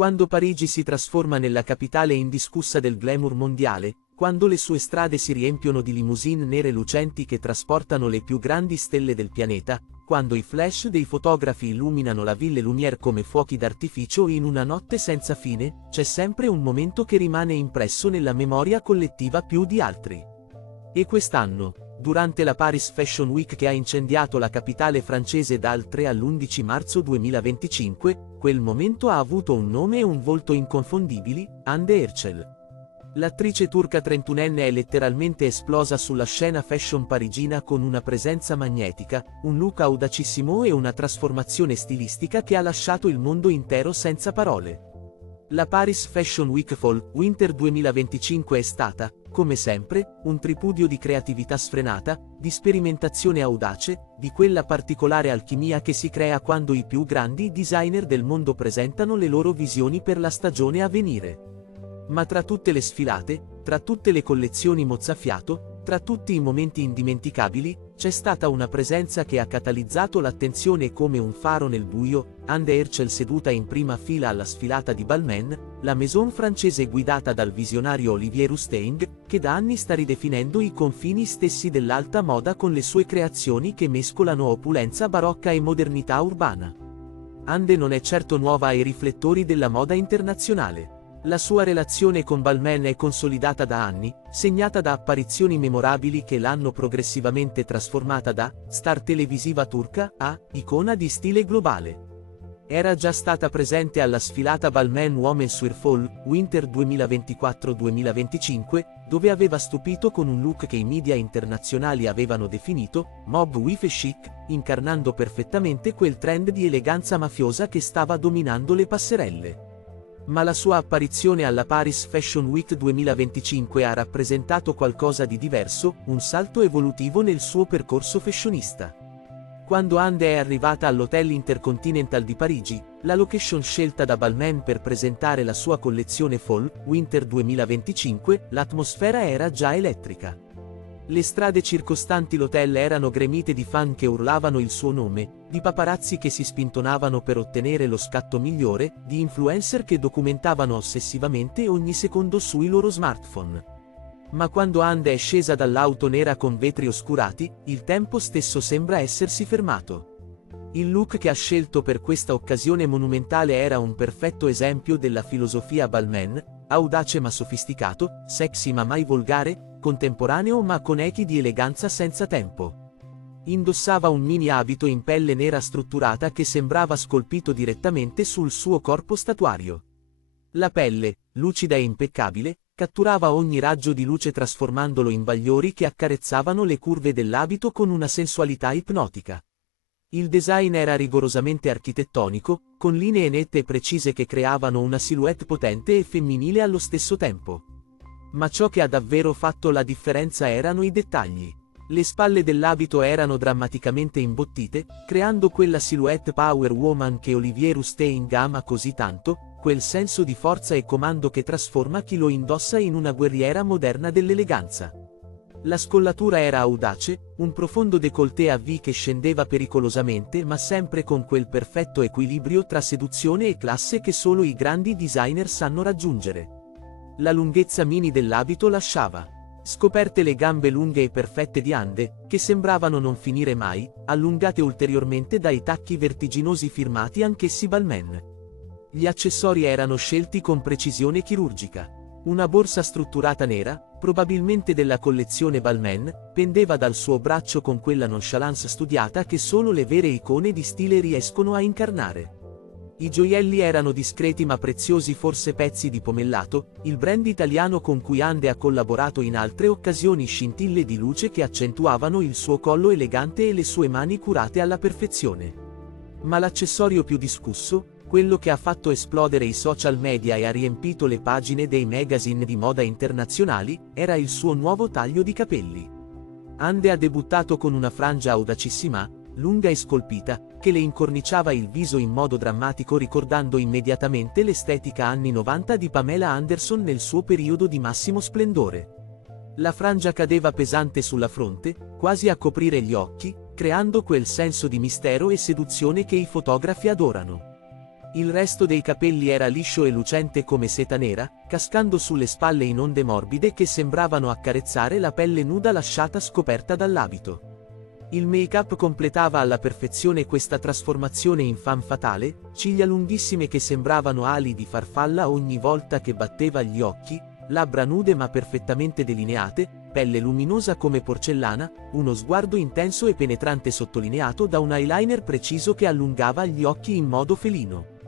Quando Parigi si trasforma nella capitale indiscussa del glamour mondiale, quando le sue strade si riempiono di limousine nere lucenti che trasportano le più grandi stelle del pianeta, quando i flash dei fotografi illuminano la Ville Lumière come fuochi d'artificio in una notte senza fine, c'è sempre un momento che rimane impresso nella memoria collettiva più di altri. E quest'anno, durante la Paris Fashion Week che ha incendiato la capitale francese dal 3 all'11 marzo 2025, quel momento ha avuto un nome e un volto inconfondibili: Hande Erçel. L'attrice turca 31enne è letteralmente esplosa sulla scena fashion parigina con una presenza magnetica, un look audacissimo e una trasformazione stilistica che ha lasciato il mondo intero senza parole. La Paris Fashion Week Fall Winter 2025 è stata, come sempre, un tripudio di creatività sfrenata, di sperimentazione audace, di quella particolare alchimia che si crea quando i più grandi designer del mondo presentano le loro visioni per la stagione a venire. Ma tra tutte le sfilate, tra tutte le collezioni mozzafiato, tra tutti i momenti indimenticabili, c'è stata una presenza che ha catalizzato l'attenzione come un faro nel buio: Hande Erçel seduta in prima fila alla sfilata di Balmain, la maison francese guidata dal visionario Olivier Rousteing, che da anni sta ridefinendo i confini stessi dell'alta moda con le sue creazioni che mescolano opulenza barocca e modernità urbana. Hande non è certo nuova ai riflettori della moda internazionale. La sua relazione con Balmain è consolidata da anni, segnata da apparizioni memorabili che l'hanno progressivamente trasformata da star televisiva turca a icona di stile globale. Era già stata presente alla sfilata Balmain Women's Wear Fall Winter 2024-2025, dove aveva stupito con un look che i media internazionali avevano definito mob wife chic, incarnando perfettamente quel trend di eleganza mafiosa che stava dominando le passerelle. Ma la sua apparizione alla Paris Fashion Week 2025 ha rappresentato qualcosa di diverso, un salto evolutivo nel suo percorso fashionista. Quando Hande è arrivata all'Hotel Intercontinental di Parigi, la location scelta da Balmain per presentare la sua collezione Fall Winter 2025, l'atmosfera era già elettrica. Le strade circostanti l'hotel erano gremite di fan che urlavano il suo nome, di paparazzi che si spintonavano per ottenere lo scatto migliore, di influencer che documentavano ossessivamente ogni secondo sui loro smartphone. Ma quando Hande è scesa dall'auto nera con vetri oscurati, il tempo stesso sembra essersi fermato. Il look che ha scelto per questa occasione monumentale era un perfetto esempio della filosofia Balmain: audace ma sofisticato, sexy ma mai volgare, contemporaneo ma con echi di eleganza senza tempo. Indossava un mini abito in pelle nera strutturata che sembrava scolpito direttamente sul suo corpo statuario. La pelle, lucida e impeccabile, catturava ogni raggio di luce trasformandolo in bagliori che accarezzavano le curve dell'abito con una sensualità ipnotica. Il design era rigorosamente architettonico, con linee nette e precise che creavano una silhouette potente e femminile allo stesso tempo. Ma ciò che ha davvero fatto la differenza erano i dettagli. Le spalle dell'abito erano drammaticamente imbottite, creando quella silhouette power woman che Olivier Rousteing ama così tanto, quel senso di forza e comando che trasforma chi lo indossa in una guerriera moderna dell'eleganza. La scollatura era audace, un profondo décolleté a V che scendeva pericolosamente ma sempre con quel perfetto equilibrio tra seduzione e classe che solo i grandi designer sanno raggiungere. La lunghezza mini dell'abito lasciava scoperte le gambe lunghe e perfette di Hande, che sembravano non finire mai, allungate ulteriormente dai tacchi vertiginosi firmati anch'essi Balmain. Gli accessori erano scelti con precisione chirurgica. Una borsa strutturata nera, probabilmente della collezione Balmain, pendeva dal suo braccio con quella nonchalance studiata che solo le vere icone di stile riescono a incarnare. I gioielli erano discreti ma preziosi, forse pezzi di pomellato, il brand italiano con cui Hande ha collaborato in altre occasioni, scintille di luce che accentuavano il suo collo elegante e le sue mani curate alla perfezione. Ma l'accessorio più discusso, quello che ha fatto esplodere i social media e ha riempito le pagine dei magazine di moda internazionali, era il suo nuovo taglio di capelli. Hande ha debuttato con una frangia audacissima, lunga e scolpita, che le incorniciava il viso in modo drammatico, ricordando immediatamente l'estetica anni 90 di Pamela Anderson nel suo periodo di massimo splendore. La frangia cadeva pesante sulla fronte, quasi a coprire gli occhi, creando quel senso di mistero e seduzione che i fotografi adorano. Il resto dei capelli era liscio e lucente come seta nera, cascando sulle spalle in onde morbide che sembravano accarezzare la pelle nuda lasciata scoperta dall'abito. Il make-up completava alla perfezione questa trasformazione in femme fatale, ciglia lunghissime che sembravano ali di farfalla ogni volta che batteva gli occhi, labbra nude ma perfettamente delineate, pelle luminosa come porcellana, uno sguardo intenso e penetrante sottolineato da un eyeliner preciso che allungava gli occhi in modo felino.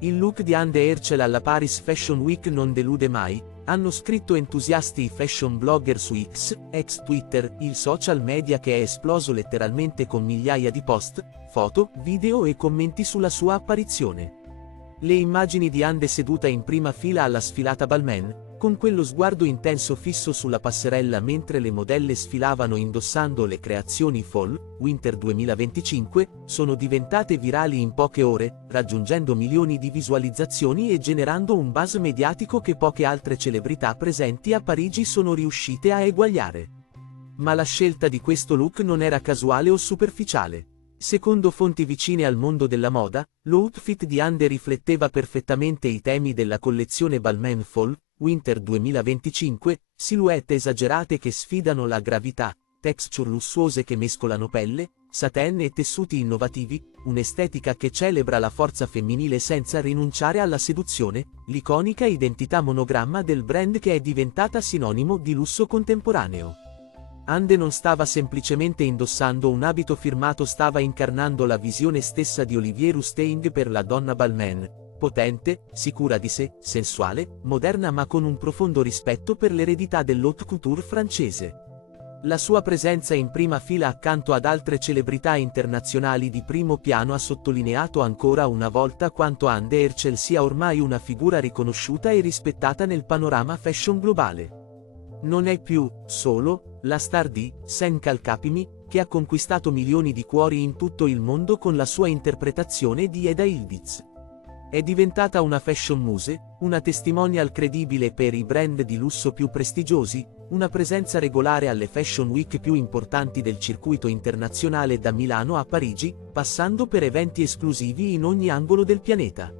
Il look di Anne Herschel alla Paris Fashion Week non delude mai, hanno scritto entusiasti fashion blogger su X, ex Twitter, il social media che è esploso letteralmente con migliaia di post, foto, video e commenti sulla sua apparizione. Le immagini di Anne seduta in prima fila alla sfilata Balmain, con quello sguardo intenso fisso sulla passerella mentre le modelle sfilavano indossando le creazioni Fall, Winter 2025, sono diventate virali in poche ore, raggiungendo milioni di visualizzazioni e generando un buzz mediatico che poche altre celebrità presenti a Parigi sono riuscite a eguagliare. Ma la scelta di questo look non era casuale o superficiale. Secondo fonti vicine al mondo della moda, l'outfit di Anne rifletteva perfettamente i temi della collezione Balmain Fall, Winter 2025, silhouette esagerate che sfidano la gravità, texture lussuose che mescolano pelle, satin e tessuti innovativi, un'estetica che celebra la forza femminile senza rinunciare alla seduzione, l'iconica identità monogramma del brand che è diventata sinonimo di lusso contemporaneo. Anne non stava semplicemente indossando un abito firmato, stava incarnando la visione stessa di Olivier Rousteing per la donna Balmain, potente, sicura di sé, sensuale, moderna ma con un profondo rispetto per l'eredità dell'haute couture francese. La sua presenza in prima fila accanto ad altre celebrità internazionali di primo piano ha sottolineato ancora una volta quanto Anne Herschel sia ormai una figura riconosciuta e rispettata nel panorama fashion globale. Non è più, solo, la star di Sen Kalkapimi, che ha conquistato milioni di cuori in tutto il mondo con la sua interpretazione di Eda Ildiz. È diventata una fashion muse, una testimonial credibile per i brand di lusso più prestigiosi, una presenza regolare alle fashion week più importanti del circuito internazionale da Milano a Parigi, passando per eventi esclusivi in ogni angolo del pianeta.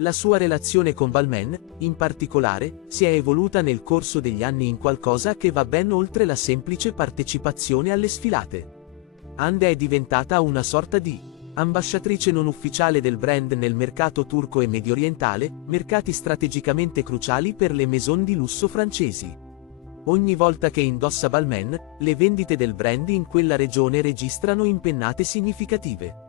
La sua relazione con Balmain, in particolare, si è evoluta nel corso degli anni in qualcosa che va ben oltre la semplice partecipazione alle sfilate. Anne è diventata una sorta di ambasciatrice non ufficiale del brand nel mercato turco e mediorientale, mercati strategicamente cruciali per le maison di lusso francesi. Ogni volta che indossa Balmain, le vendite del brand in quella regione registrano impennate significative.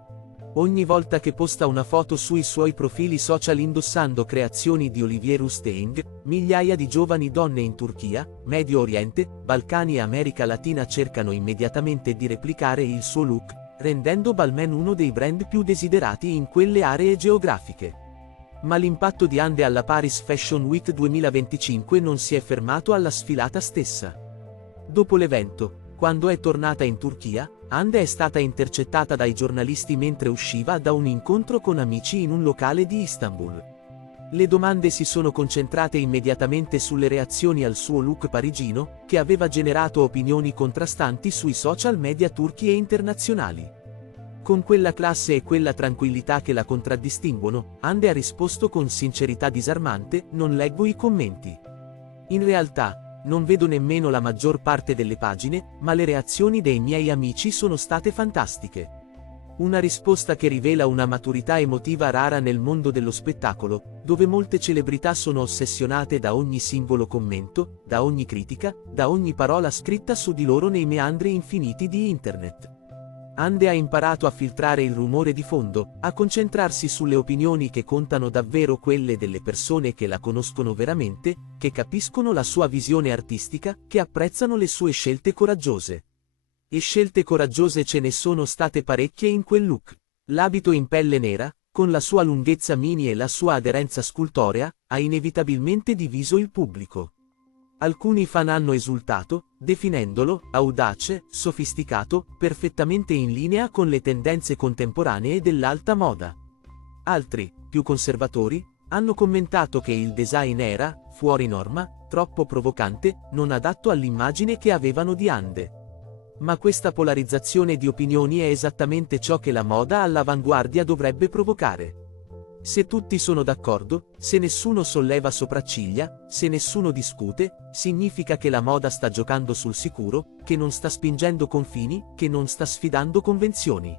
Ogni volta che posta una foto sui suoi profili social indossando creazioni di Olivier Rousteing, migliaia di giovani donne in Turchia, Medio Oriente, Balcani e America Latina cercano immediatamente di replicare il suo look, rendendo Balmain uno dei brand più desiderati in quelle aree geografiche. Ma l'impatto di Anne alla Paris Fashion Week 2025 non si è fermato alla sfilata stessa. Dopo l'evento, quando è tornata in Turchia, Anne è stata intercettata dai giornalisti mentre usciva da un incontro con amici in un locale di Istanbul. Le domande si sono concentrate immediatamente sulle reazioni al suo look parigino, che aveva generato opinioni contrastanti sui social media turchi e internazionali. Con quella classe e quella tranquillità che la contraddistinguono, Anne ha risposto con sincerità disarmante: non leggo i commenti. In realtà, non vedo nemmeno la maggior parte delle pagine, ma le reazioni dei miei amici sono state fantastiche. Una risposta che rivela una maturità emotiva rara nel mondo dello spettacolo, dove molte celebrità sono ossessionate da ogni singolo commento, da ogni critica, da ogni parola scritta su di loro nei meandri infiniti di internet. Anne ha imparato a filtrare il rumore di fondo, a concentrarsi sulle opinioni che contano davvero, quelle delle persone che la conoscono veramente, che capiscono la sua visione artistica, che apprezzano le sue scelte coraggiose. E scelte coraggiose ce ne sono state parecchie in quel look. L'abito in pelle nera, con la sua lunghezza mini e la sua aderenza scultorea, ha inevitabilmente diviso il pubblico. Alcuni fan hanno esultato, definendolo audace, sofisticato, perfettamente in linea con le tendenze contemporanee dell'alta moda. Altri, più conservatori, hanno commentato che il design era fuori norma, troppo provocante, non adatto all'immagine che avevano di Anne. Ma questa polarizzazione di opinioni è esattamente ciò che la moda all'avanguardia dovrebbe provocare. Se tutti sono d'accordo, se nessuno solleva sopracciglia, se nessuno discute, significa che la moda sta giocando sul sicuro, che non sta spingendo confini, che non sta sfidando convenzioni.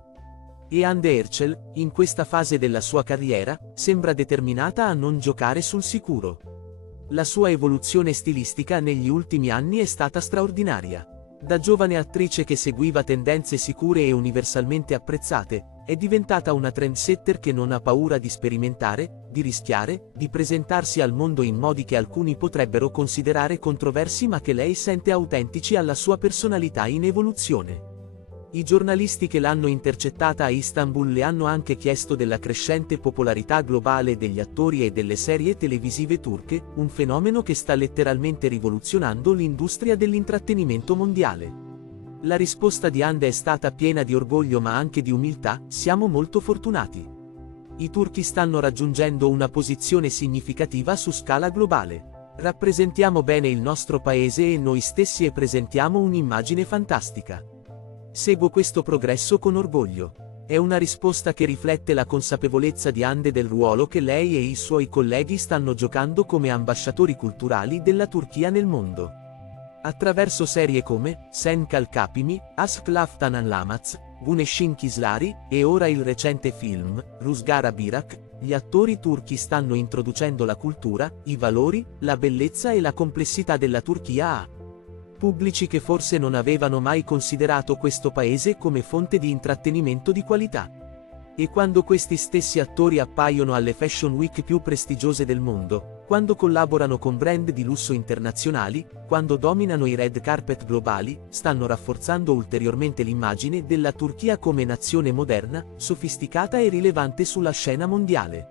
E Hande Erçel, in questa fase della sua carriera, sembra determinata a non giocare sul sicuro. La sua evoluzione stilistica negli ultimi anni è stata straordinaria. Da giovane attrice che seguiva tendenze sicure e universalmente apprezzate, è diventata una trendsetter che non ha paura di sperimentare, di rischiare, di presentarsi al mondo in modi che alcuni potrebbero considerare controversi ma che lei sente autentici alla sua personalità in evoluzione. I giornalisti che l'hanno intercettata a Istanbul le hanno anche chiesto della crescente popolarità globale degli attori e delle serie televisive turche, un fenomeno che sta letteralmente rivoluzionando l'industria dell'intrattenimento mondiale. La risposta di Hande è stata piena di orgoglio ma anche di umiltà: siamo molto fortunati. I turchi stanno raggiungendo una posizione significativa su scala globale. Rappresentiamo bene il nostro paese e noi stessi e presentiamo un'immagine fantastica. Seguo questo progresso con orgoglio. È una risposta che riflette la consapevolezza di Hande del ruolo che lei e i suoi colleghi stanno giocando come ambasciatori culturali della Turchia nel mondo. Attraverso serie come Sen Kalkapimi, Aşk Laftan Anlamaz, Güneşin Kızları e ora il recente film Rüzgar Birak, gli attori turchi stanno introducendo la cultura, i valori, la bellezza e la complessità della Turchia a pubblici che forse non avevano mai considerato questo paese come fonte di intrattenimento di qualità. E quando questi stessi attori appaiono alle Fashion Week più prestigiose del mondo, quando collaborano con brand di lusso internazionali, quando dominano i red carpet globali, stanno rafforzando ulteriormente l'immagine della Turchia come nazione moderna, sofisticata e rilevante sulla scena mondiale.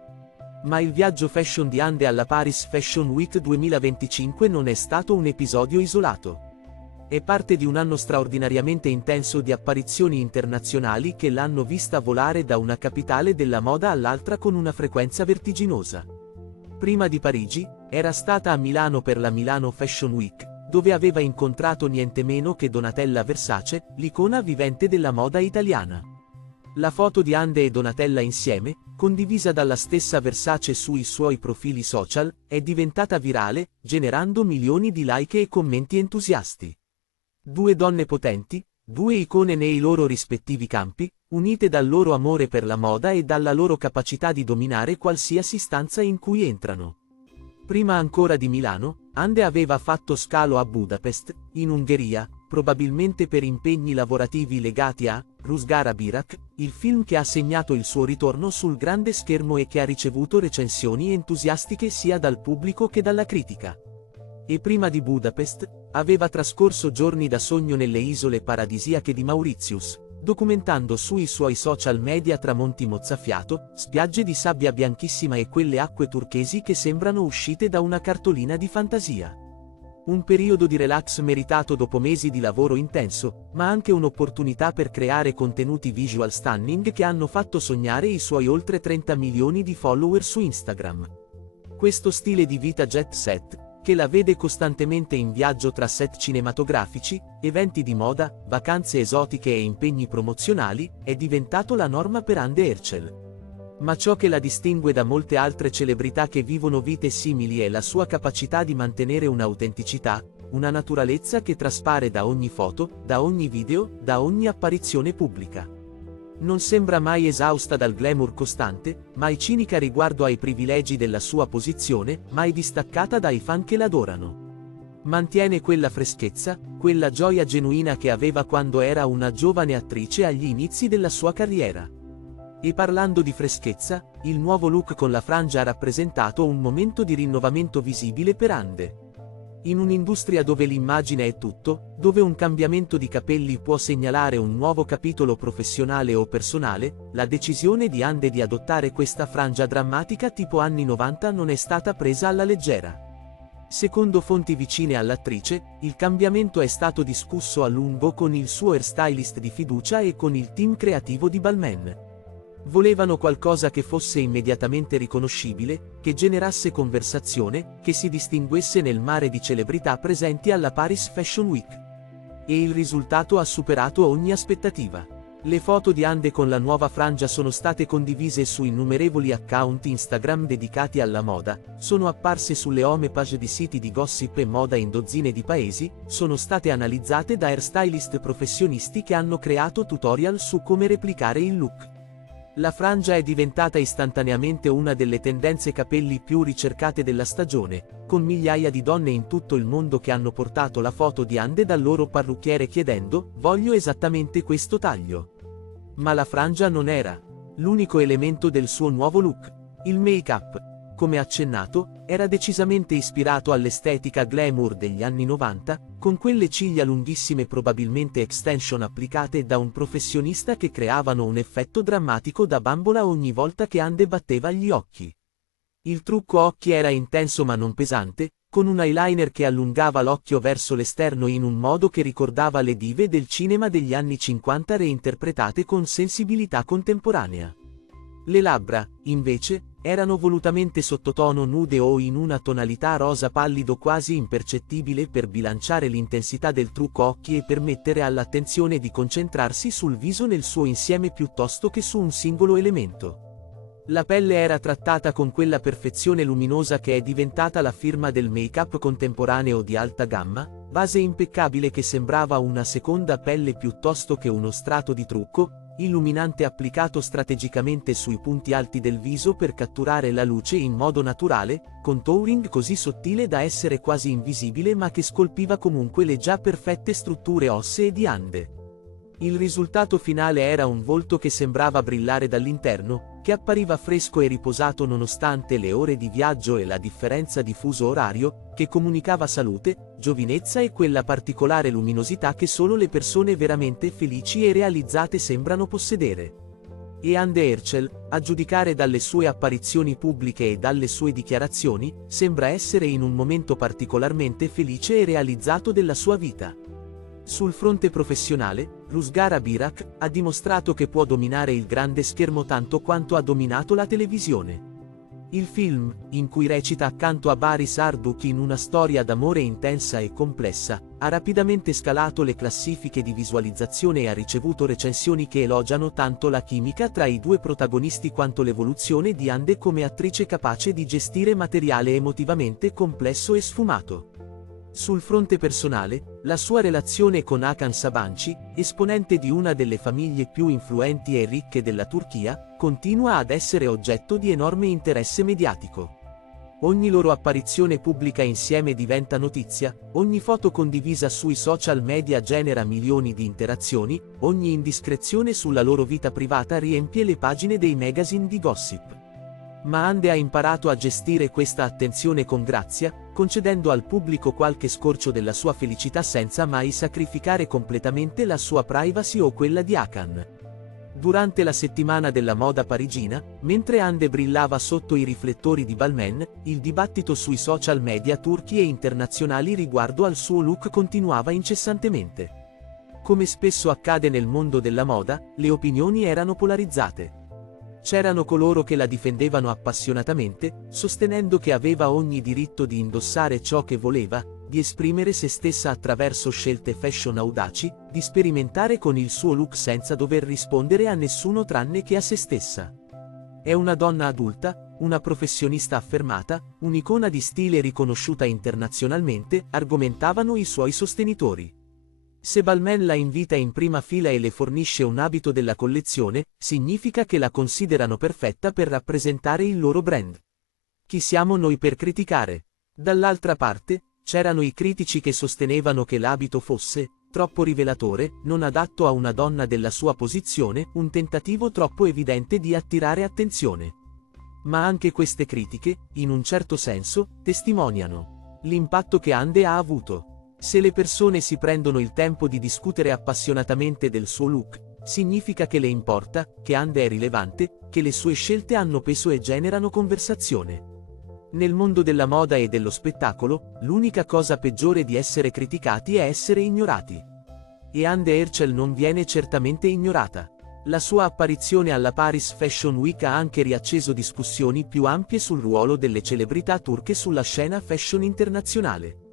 Ma il viaggio fashion di Hande alla Paris Fashion Week 2025 non è stato un episodio isolato. È parte di un anno straordinariamente intenso di apparizioni internazionali che l'hanno vista volare da una capitale della moda all'altra con una frequenza vertiginosa. Prima di Parigi, era stata a Milano per la Milano Fashion Week, dove aveva incontrato niente meno che Donatella Versace, l'icona vivente della moda italiana. La foto di Hande e Donatella insieme, condivisa dalla stessa Versace sui suoi profili social, è diventata virale, generando milioni di like e commenti entusiasti. Due donne potenti, due icone nei loro rispettivi campi, unite dal loro amore per la moda e dalla loro capacità di dominare qualsiasi stanza in cui entrano. Prima ancora di Milano, Hande aveva fatto scalo a Budapest, in Ungheria, probabilmente per impegni lavorativi legati a Rüzgar Birak, il film che ha segnato il suo ritorno sul grande schermo e che ha ricevuto recensioni entusiastiche sia dal pubblico che dalla critica. E prima di Budapest, aveva trascorso giorni da sogno nelle isole paradisiache di Mauritius, documentando sui suoi social media tramonti mozzafiato, spiagge di sabbia bianchissima e quelle acque turchesi che sembrano uscite da una cartolina di fantasia. Un periodo di relax meritato dopo mesi di lavoro intenso, ma anche un'opportunità per creare contenuti visual stunning che hanno fatto sognare i suoi oltre 30 milioni di follower su Instagram. Questo stile di vita jet set, che la vede costantemente in viaggio tra set cinematografici, eventi di moda, vacanze esotiche e impegni promozionali, è diventato la norma per Hande Erçel. Ma ciò che la distingue da molte altre celebrità che vivono vite simili è la sua capacità di mantenere un'autenticità, una naturalezza che traspare da ogni foto, da ogni video, da ogni apparizione pubblica. Non sembra mai esausta dal glamour costante, mai cinica riguardo ai privilegi della sua posizione, mai distaccata dai fan che l'adorano. Mantiene quella freschezza, quella gioia genuina che aveva quando era una giovane attrice agli inizi della sua carriera. E parlando di freschezza, il nuovo look con la frangia ha rappresentato un momento di rinnovamento visibile per Hande. In un'industria dove l'immagine è tutto, dove un cambiamento di capelli può segnalare un nuovo capitolo professionale o personale, la decisione di Hande di adottare questa frangia drammatica tipo anni 90 non è stata presa alla leggera. Secondo fonti vicine all'attrice, il cambiamento è stato discusso a lungo con il suo hairstylist di fiducia e con il team creativo di Balmain. Volevano qualcosa che fosse immediatamente riconoscibile, che generasse conversazione, che si distinguesse nel mare di celebrità presenti alla Paris Fashion Week. E il risultato ha superato ogni aspettativa. Le foto di Hande con la nuova frangia sono state condivise su innumerevoli account Instagram dedicati alla moda, sono apparse sulle homepage di siti di gossip e moda in dozzine di paesi, sono state analizzate da hairstylist professionisti che hanno creato tutorial su come replicare il look. La frangia è diventata istantaneamente una delle tendenze capelli più ricercate della stagione, con migliaia di donne in tutto il mondo che hanno portato la foto di Hande dal loro parrucchiere chiedendo: "Voglio esattamente questo taglio". Ma la frangia non era l'unico elemento del suo nuovo look. Il make-up, come accennato, era decisamente ispirato all'estetica glamour degli anni 90, con quelle ciglia lunghissime probabilmente extension applicate da un professionista che creavano un effetto drammatico da bambola ogni volta che Hande batteva gli occhi. Il trucco occhi era intenso ma non pesante, con un eyeliner che allungava l'occhio verso l'esterno in un modo che ricordava le dive del cinema degli anni 50 reinterpretate con sensibilità contemporanea. Le labbra, invece, erano volutamente sottotono nude o in una tonalità rosa pallido quasi impercettibile per bilanciare l'intensità del trucco occhi e permettere all'attenzione di concentrarsi sul viso nel suo insieme piuttosto che su un singolo elemento. La pelle era trattata con quella perfezione luminosa che è diventata la firma del make-up contemporaneo di alta gamma, base impeccabile che sembrava una seconda pelle piuttosto che uno strato di trucco, illuminante applicato strategicamente sui punti alti del viso per catturare la luce in modo naturale, contouring così sottile da essere quasi invisibile ma che scolpiva comunque le già perfette strutture ossee di Hande. Il risultato finale era un volto che sembrava brillare dall'interno, che appariva fresco e riposato nonostante le ore di viaggio e la differenza di fuso orario, che comunicava salute, giovinezza e quella particolare luminosità che solo le persone veramente felici e realizzate sembrano possedere. E Hande Erçel, a giudicare dalle sue apparizioni pubbliche e dalle sue dichiarazioni, sembra essere in un momento particolarmente felice e realizzato della sua vita. Sul fronte professionale, Ruzgar Birak ha dimostrato che può dominare il grande schermo tanto quanto ha dominato la televisione. Il film, in cui recita accanto a Baris Arduk in una storia d'amore intensa e complessa, ha rapidamente scalato le classifiche di visualizzazione e ha ricevuto recensioni che elogiano tanto la chimica tra i due protagonisti quanto l'evoluzione di Hande come attrice capace di gestire materiale emotivamente complesso e sfumato. Sul fronte personale, la sua relazione con Hakan Sabancı, esponente di una delle famiglie più influenti e ricche della Turchia, continua ad essere oggetto di enorme interesse mediatico. Ogni loro apparizione pubblica insieme diventa notizia, ogni foto condivisa sui social media genera milioni di interazioni, ogni indiscrezione sulla loro vita privata riempie le pagine dei magazine di gossip. Ma Hande ha imparato a gestire questa attenzione con grazia, concedendo al pubblico qualche scorcio della sua felicità senza mai sacrificare completamente la sua privacy o quella di Hakan. Durante la settimana della moda parigina, mentre Hande brillava sotto i riflettori di Balmain, il dibattito sui social media turchi e internazionali riguardo al suo look continuava incessantemente. Come spesso accade nel mondo della moda, le opinioni erano polarizzate. C'erano coloro che la difendevano appassionatamente, sostenendo che aveva ogni diritto di indossare ciò che voleva, di esprimere se stessa attraverso scelte fashion audaci, di sperimentare con il suo look senza dover rispondere a nessuno tranne che a se stessa. È una donna adulta, una professionista affermata, un'icona di stile riconosciuta internazionalmente, argomentavano i suoi sostenitori. Se Balmain la invita in prima fila e le fornisce un abito della collezione, significa che la considerano perfetta per rappresentare il loro brand. Chi siamo noi per criticare? Dall'altra parte, c'erano i critici che sostenevano che l'abito fosse troppo rivelatore, non adatto a una donna della sua posizione, un tentativo troppo evidente di attirare attenzione. Ma anche queste critiche, in un certo senso, testimoniano l'impatto che Hande ha avuto. Se le persone si prendono il tempo di discutere appassionatamente del suo look, significa che le importa, che Hande è rilevante, che le sue scelte hanno peso e generano conversazione. Nel mondo della moda e dello spettacolo, l'unica cosa peggiore di essere criticati è essere ignorati. E Hande Erçel non viene certamente ignorata. La sua apparizione alla Paris Fashion Week ha anche riacceso discussioni più ampie sul ruolo delle celebrità turche sulla scena fashion internazionale.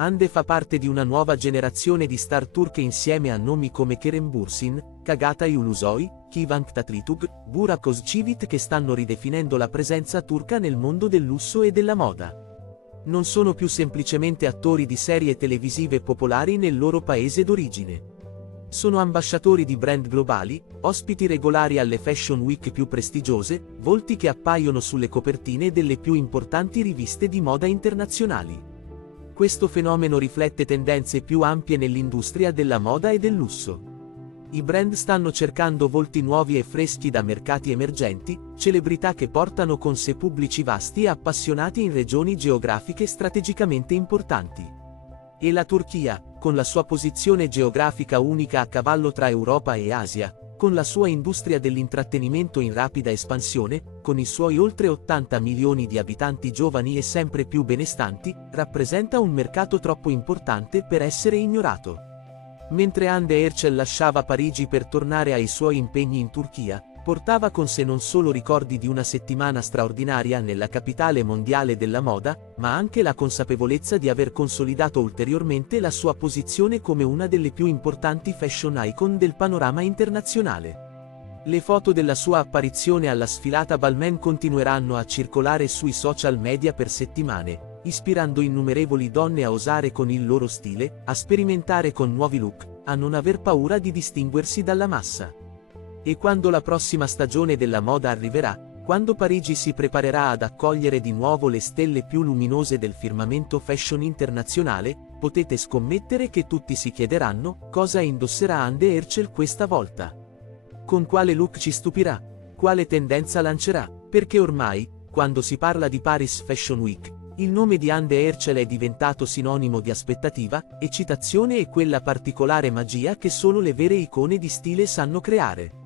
Hande fa parte di una nuova generazione di star turche insieme a nomi come Kerem Bürsin, Çağatay Ulusoy, Kıvanç Tatlıtuğ, Burak Özçivit che stanno ridefinendo la presenza turca nel mondo del lusso e della moda. Non sono più semplicemente attori di serie televisive popolari nel loro paese d'origine. Sono ambasciatori di brand globali, ospiti regolari alle fashion week più prestigiose, volti che appaiono sulle copertine delle più importanti riviste di moda internazionali. Questo fenomeno riflette tendenze più ampie nell'industria della moda e del lusso. I brand stanno cercando volti nuovi e freschi da mercati emergenti, celebrità che portano con sé pubblici vasti e appassionati in regioni geografiche strategicamente importanti. E la Turchia, con la sua posizione geografica unica a cavallo tra Europa e Asia, con la sua industria dell'intrattenimento in rapida espansione, con i suoi oltre 80 milioni di abitanti giovani e sempre più benestanti, rappresenta un mercato troppo importante per essere ignorato. Mentre Hande Erçel lasciava Parigi per tornare ai suoi impegni in Turchia, portava con sé non solo ricordi di una settimana straordinaria nella capitale mondiale della moda, ma anche la consapevolezza di aver consolidato ulteriormente la sua posizione come una delle più importanti fashion icon del panorama internazionale. Le foto della sua apparizione alla sfilata Balmain continueranno a circolare sui social media per settimane, ispirando innumerevoli donne a osare con il loro stile, a sperimentare con nuovi look, a non aver paura di distinguersi dalla massa. E quando la prossima stagione della moda arriverà, quando Parigi si preparerà ad accogliere di nuovo le stelle più luminose del firmamento fashion internazionale, potete scommettere che tutti si chiederanno cosa indosserà Hande Erçel questa volta. Con quale look ci stupirà? Quale tendenza lancerà? Perché ormai, quando si parla di Paris Fashion Week, il nome di Hande Erçel è diventato sinonimo di aspettativa, eccitazione e quella particolare magia che solo le vere icone di stile sanno creare.